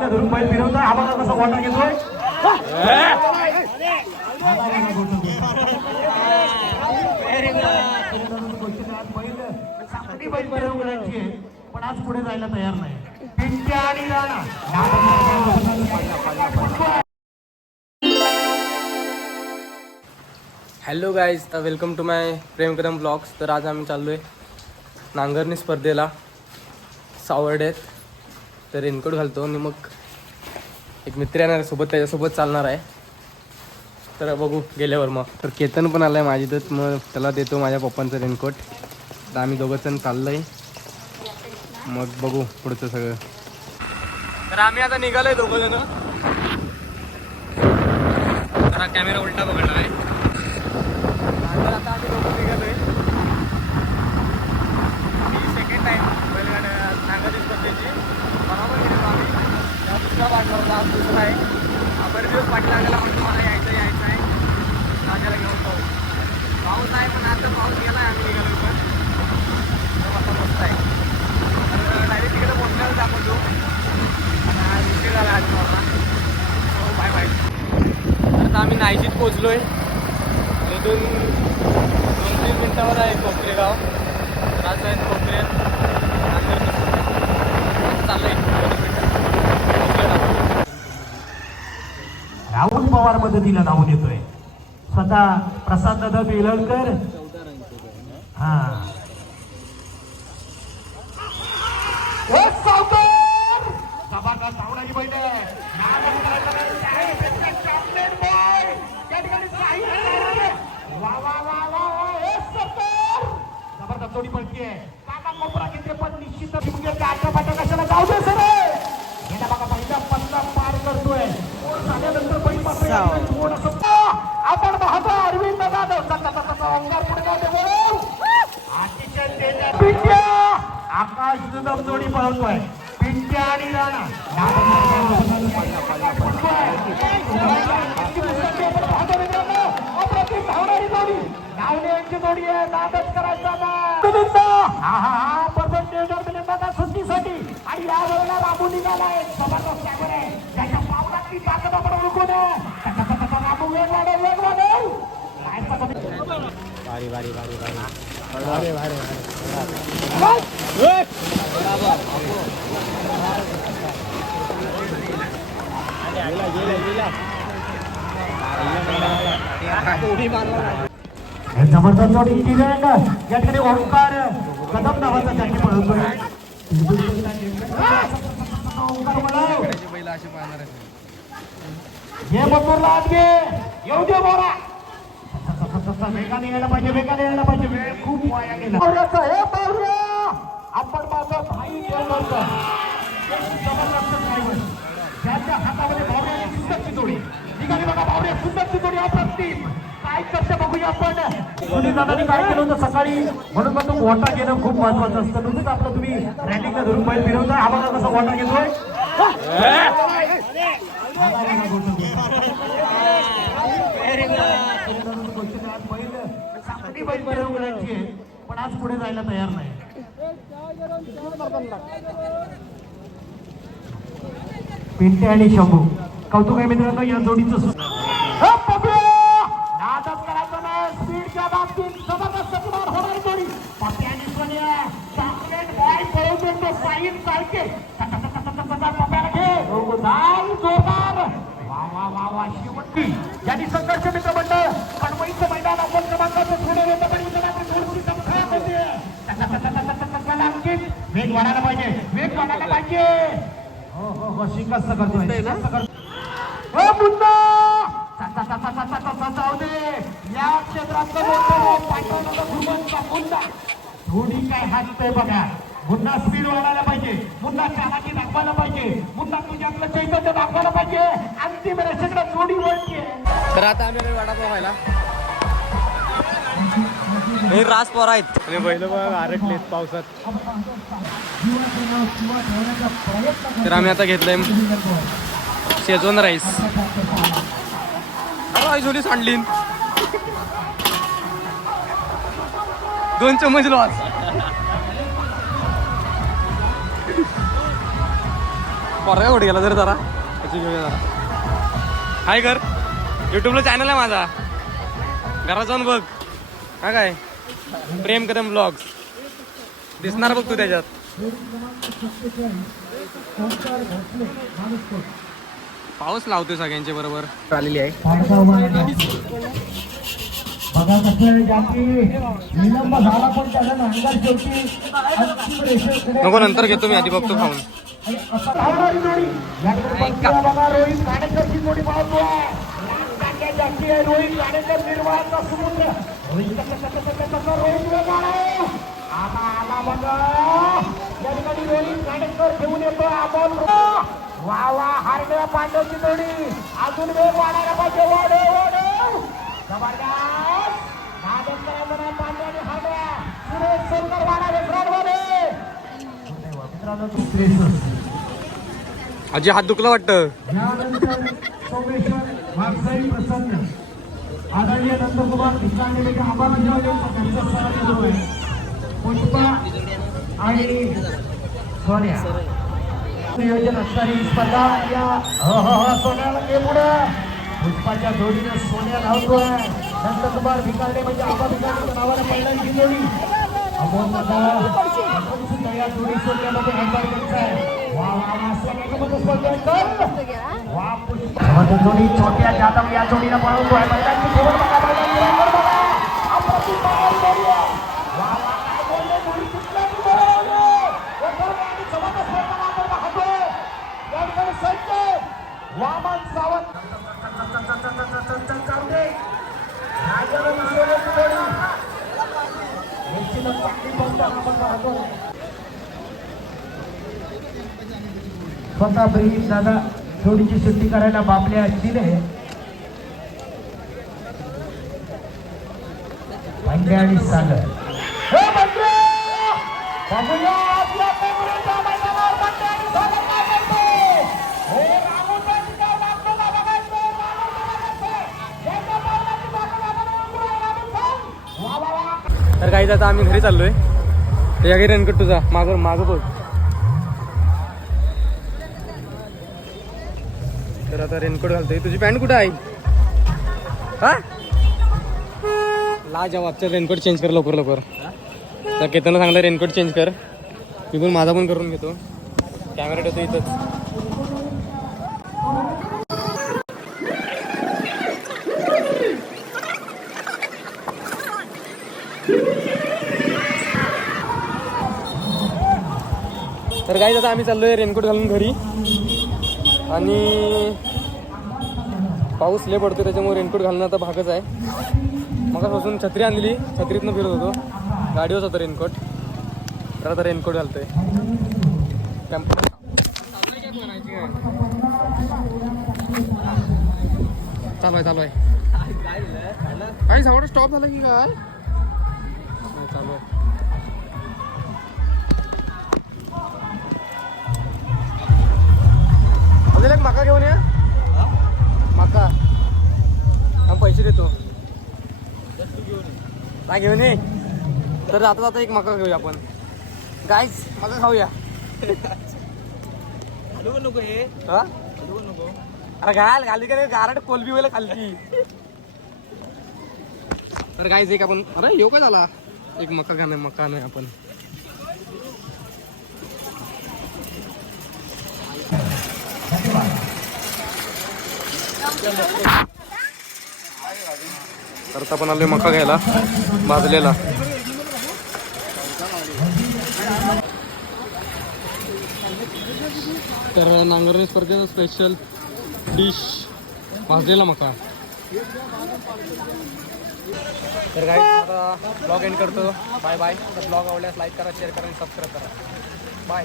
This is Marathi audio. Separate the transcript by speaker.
Speaker 1: रॅलीला धरून बैल फिरवतोय. हा बघा कसा वाटा घेतोय. चांगली बैल फिरवण्याची आहे पण आज पुढे जायला तयार नाही पिंट्या आणि राणा
Speaker 2: हॅलो गाईज तर welcome to my Prem Kadam vlogs तर आज आम्ही चाललो आहे नांगरणी स्पर्धेला. सावर्डेत. तर रेनकोट घालतो आणि मग एक मित्र येणार आहे सोबत त्याच्यासोबत चालणार आहे. तर बघू गेल्यावर मग. तर केतन पण आलं आहे माझी तर मग त्याला देतो माझ्या पप्पांचं रेनकोट. तर आम्ही दोघं जण चाललो आहे मग बघू पुढचं सगळं. तर आम्ही आता निघालो आहे दोघं जण. जरा कॅमेरा उलटा बघणार आहे. पोचलो आहे इथून दोन तीन मिनटावर आहे कोपरेगाव आज आहेत कोपऱ्यात
Speaker 1: राहुल पवार मदतीला धावून येतोय. स्वतः प्रसाद दादा तेलणकर हा. केली आहे काका कोपरा घेते पण निश्चित शिमगेच्या आटापाटा कशाला जाऊ दे सर. याला बघा पहिला पल्ला पार करतोय. झाल्यानंतर पहिली पासून आपण पाहतो अरविंद जाधव. तसा अंगार पुढे आकाश दुदम जोडी पळवतोय पिंट्या आणि राणा. मारी जोडी धावणे यांची जोडी आहे. नादच करायचा मिलिंद हा हा हा. परफेक्ट नियोजन मिलिंदाच्या सुट्टीसाठी. आणि या वेळेला राबू निघाला आहे जबरदस्त कॅमेरा आहे. त्याच्या पावलातली ताकद आपण ओळखून राबू वेग वाढेल वेग वाढेल भारी भारी भारी भारी. भारी भारी गेला गेला गेला. जबरदस्त जोडी इव्हेंट या ठिकाणी ओंकार कदम नावाचा जॅकी पळवतोय ओंकार म्हणाव. ये मजूरला घे येऊ दे बोरा वेगाने यायला पाहिजे वेगाने यायला पाहिजे वेळ खूप वाया गेला हे! आपण माझं भाई. जबरदस्त. ज्याच्या हातामध्ये सुंदरची जोडी निघाली बघा काय करते बघूया आपण सुनील दादानी काय केलं होतं सकाळी म्हणून मग तो घेणं खूप महत्वाचं असतं आपलं तुम्ही रॅलीला धरून बैल फिरवताय हा कसं कसा घेतोय चांगली बैल फिरवण्याची आहे पण आज पुढे जायला तयार नाही पिंटे आणि शंभू. कौतुक आहे मित्रांनो या जोडीचं! नादच करायचं नाही स्पीडच्या बाबतीत जबरदस्त कुमार होणार जोडी. पप्या आणि सोनिया चॉकलेट बॉय तो साईन घे. जोरदार. वा वा वा वा शेवटी ज्यांनी संघर्ष मित्र मंडळ कणवईचं मैदान आपण क्रमांकाचं पण वेग वाढायला पाहिजे. वेग वाढायला पाहिजे. हो हो हो शिकस्त करतोय. पुन्हा! या क्षेत्रातलं मोठं पाठवलं घुमनचा मुन्ना थोडी काय हाततंय बघा. मुन्ना स्पीड वाढायला पाहिजे. मुन्ना चालाकी दाखवायला पाहिजे. मुन्ना तुझ्यातलं चैतन्य दाखवायला पाहिजे. अंतिम रेषेकडे जोडी वळते
Speaker 2: तर आता आम्ही वाडापाव व्हायला हे रास पोर आहेत. आणि बैल आरडलेत पावसात. तर आम्ही आता घेतलंय. Schezwan rice. झोली सांडली दोन चम्मच लॉस पोरगा कुठे गेला जर जरा? त्याची घेऊया जरा. हाय कर. युट्यूबला चॅनल आहे माझा. घरात जाऊन बघ. हा काय? प्रेम कदम ब्लॉग्स दिसणार बघ तू त्याच्यात. पाऊस लावतोय सगळ्यांच्या बरोबर. आलेली आहे.
Speaker 1: बघा कसं जाती. विलंब झाला पण त्याला नांगर शेवटी अंतिम रेषेकडे
Speaker 2: नको नंतर घेतो मी आधी बघतो खाऊन.
Speaker 1: रोहित आला बघा. घेऊन येतो आपण वा वा हारड्या पांडवची जोडी. अजून वेग वाढायला पाहिजे. वाढव वाढव. जबरदस्त. पांडव आणि सुरेश सोनकर वाढा मित्रांनो
Speaker 2: आजी हात दुखला वाटतं?
Speaker 1: यानंतर सोमेश्वर वागसाई प्रसन्न. आदरणीय नंदकुमार कृष्णांनी पुष्पा आणि सोन्या. नियोजन असणारी स्पर्धा या हो हो हो सोन्याला ते पुढं पुष्पाच्या जोडीनं सोन्या धावतोय. नंदकुमार भिकारडे म्हणजे आबा भिकारडेच्या नावाने पहिल्यांची जोडी. अमोल सुद्धा या जोडी सोन्यामध्ये हंगार करताय वा वा वा सोन्यामध्ये सोन्या वा पुष्पा जोडी छोट्या जाधव या जोडीला पळवतोय. बघा स्वतः ब्रिज दादा जोडीची सुट्टी करायला बापले असतील भांडे आणि सागर.
Speaker 2: तर काही आता आम्ही घरी चाललोय. या घरी रनकट तुझा मागं मागं बघ. तर आता रेनकोट घालतोय. तुझी पॅन्ट कुठं आहे? हा? ला जाऊ रेनकोट चेंज कर लवकर लवकर. तर केतनला सांगलं रेनकोट चेंज कर. मी पण माझा पण करून घेतो. कॅमेरा ठेवतो इथंच. तर काही आता आम्ही चाललोय रेनकोट घालून घरी. आणि पाऊस लय पडतो त्याच्यामुळे रेनकोट घालणं आता भागच आहे. मगापासून छत्री आणली छत्रीतनं फिरत होतो. गाडीवर होता रेनकोट तर आता रेनकोट घालतोय. कॅम्पर चालू आहे चालू आहे. काय सांगतो स्टॉप झाला की काय? चालू आहे. अजून एक मका घेऊन या. मका. हा पैसे देतो. काय घेऊन ये. तर जाता जाता एक मका घेऊया आपण. गाईज मका खाऊया.
Speaker 3: नको हे.
Speaker 2: हा?
Speaker 3: नको.
Speaker 2: अरे घाल घाली का गारट कोलबी वेळेला खालती तर गाईज एक आपण अरे येऊ काय झाला? एक मका घाणे मका नाही आपण. तर आता आपण आलोय मका घ्यायला भाजलेला. तर नांगरणी स्पर्धेचा स्पेशल डिश भाजलेला मका. तर काय आता ब्लॉग एंड करतो. बाय बाय तर ब्लॉग आवडल्यास लाईक करा शेअर करा आणि सबस्क्राईब करा. बाय